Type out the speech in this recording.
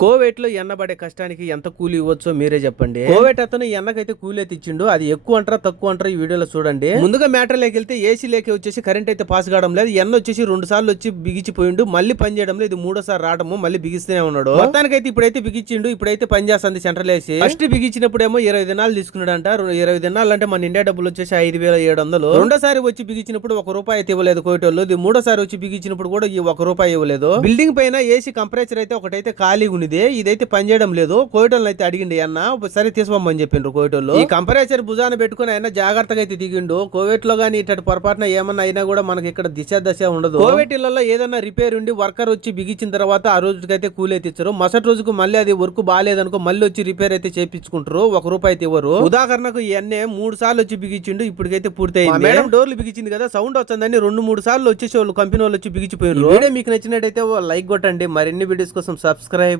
కోవేట్లో ఎన్నబడే కష్టానికి ఎంత కూలి ఇవ్వచ్చో మీరే చెప్పండి. కోవేట్ అతను ఎన్నకైతే కూలి అయితే ఇచ్చిండు అది ఎక్కువ అంటారా తక్కువ అంటారా ఈ వీడియోలో చూడండి. ముందుగా మ్యాటర్ లేకి వెళ్తే ఏసీ లేక వచ్చేసి కరెంట్ అయితే పాస్ కావడం లేదు. ఎన్న వచ్చేసి రెండు సార్లు వచ్చి బిగిచిపోయిండు. మళ్ళీ పని చేయడం లేదు. ఇది మూడోసారి రావడము మళ్ళీ బిగిస్తూనే ఉన్నాడు. మొత్తానికైతే ఇప్పుడైతే బిగించిండు ఇప్పుడైతే పని చేస్తుంది సెంట్రల్ ఏసీ ఫస్ట్ బిగించినప్పుడు ఏమో ఇరవై దినాలు తీసుకున్నాడంట. అంట ఇరవై దినాలు అంటే మన ఇండియా డబ్బులు వచ్చేసి ఐదు వేల ఏడు వందలు. రెండోసారి వచ్చి బిగించినప్పుడు ఒక రూపాయి అయితే ఇవ్వలేదు కోయటోళ్ళు ఇది మూడోసారి వచ్చి బిగించినప్పుడు కూడా ఈ ఒక రూపాయి ఇవ్వలేదు. బిల్డింగ్ పైన ఏసీ కంపరేచర్ అయితే ఒకటైతే ఖాళీగా ఉన్నది ఇదైతే పని చేయడం లేదు. కోయటోళ్ళు అయితే అడిగిండి అన్న సరే తీసుకోమని చెప్పిండ్రు కోయటోళ్ళు. ఈ కంపరేచర్ భుజాన పెట్టుకుని ఆయన జాగ్రత్తగా అయితే దిగిండు. కోవేట్లో గానీ ఇటు పొరపాటున ఏమన్నా అయినా కూడా మనకి ఇక్కడ దిశ దశ ఉండదు. కోవేట్ ఇళ్ళలో ఏదైనా రిపేర్ ఉండి వర్కర్ వచ్చి బిగించిన తర్వాత ఆ రోజుకైతే కూలి అయితే ఇచ్చారు. మరుసటి రోజుకు మళ్ళీ అది వర్క్ బాగాలేదనుకో మళ్ళీ వచ్చి రిపేర్ అయితే చేపించుకుంటారు ఒక రూపాయి అయితే ఇవ్వరు. ఉదాహరణకు ఇవన్నీ మూడు సార్లు వచ్చి బిగించిండు ఇప్పటికైతే పూర్తి అయింది మేడం డోర్లు బిగించింది కదా సౌండ్ వస్తుందని రెండు మూడు సార్లు వచ్చేసి వాళ్ళు కంపెనీ వాళ్ళు వచ్చి బిగించిపోయారు వీడియో మీకు నచ్చినట్టయితే లైక్ కొట్టండి. మరిన్ని వీడియోస్ కోసం సబ్స్క్రైబ్